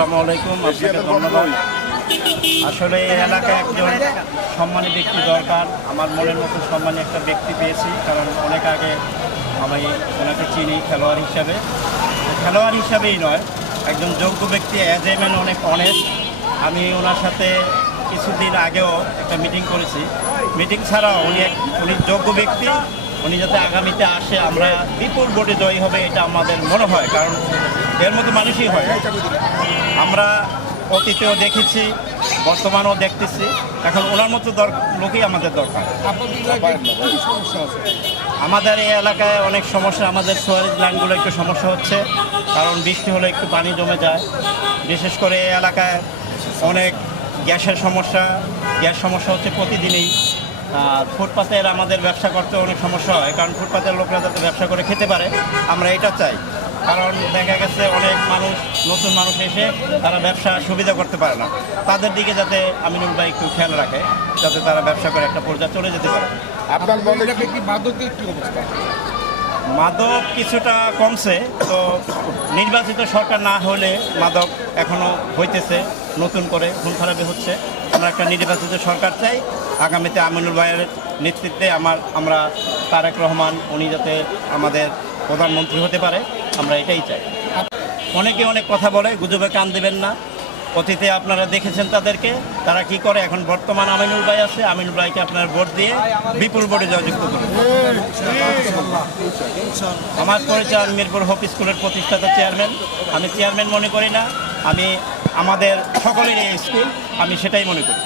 আসসালামু আলাইকুম, আপনাকে ধন্যবাদ। আসলে এই এলাকায় একজন সম্মানী ব্যক্তি দরকার। আমার মনের মতো সম্মানী একটা ব্যক্তি পেয়েছি, কারণ অনেক আগে আমি ওনাকে চিনি খেলোয়াড় হিসাবেই নয়, একজন যোগ্য ব্যক্তি, অ্যাজ এ ম্যান অনেক অনেস্ট। আমি ওনার সাথে কিছুদিন আগেও একটা মিটিং করেছি। মিটিং ছাড়াও উনি যোগ্য ব্যক্তি। উনি যাতে আগামীতে আসে, আমরা বিপুল ভোটে জয়ী হবে এটা আমাদের মনে হয়, কারণ এর মতো মানুষই হয়। আমরা অতীতেও দেখেছি, বর্তমানেও দেখতেছি, এখন ওনার মতো লোকই আমাদের দরকার। আমাদের এই এলাকায় অনেক সমস্যা, আমাদের সোয়ারেজ লাইনগুলো একটু সমস্যা হচ্ছে, কারণ বৃষ্টি হলে একটু পানি জমে যায়। বিশেষ করে এই এলাকায় অনেক গ্যাসের সমস্যা হচ্ছে প্রতিদিনই। আর ফুটপাতের আমাদের ব্যবসা করতে অনেক সমস্যা হয়, কারণ ফুটপাতের লোকরা যাতে ব্যবসা করে খেতে পারে, আমরা এটা চাই। কারণ দেখা গেছে অনেক মানুষ, নতুন মানুষ এসে তারা ব্যবসা সুবিধা করতে পারে না, তাদের দিকে যাতে আমিনুল ভাই একটু খেয়াল রাখে, যাতে তারা ব্যবসা করে একটা পর্যায়ে চলে যেতে পারে। আপনার মনে কি মাদকের কি অবস্থা? মাদক কিছুটা কমছে, তো নির্বাচিত সরকার না হলে মাদক এখনও হইতেছে, নতুন করে খুন খারাপি হচ্ছে। আমরা একটা নির্বাচিত সরকার চাই, আগামীতে আমিনুল ভাইয়ের নেতৃত্বে আমরা তারেক রহমান উনি যাতে আমাদের প্রধানমন্ত্রী হতে পারে, আমরা এটাই চাই। অনেকে অনেক কথা বলে, গুজবে কান দেবেন না। অতীতে আপনারা দেখেছেন তাদেরকে, তারা কি করে। এখন বর্তমান আমিনুল ভাই আছে, আমিনুল ভাইকে আপনারা ভোট দিয়ে বিপুল ভোটে জয়যুক্ত করুন। আমার পরিচয়, আমি মিরপুর হোপ স্কুলের প্রতিষ্ঠাতা চেয়ারম্যান। আমি চেয়ারম্যান মনে করি না, আমি আমাদের সকলেরই স্কুল, আমি সেটাই মনে করি।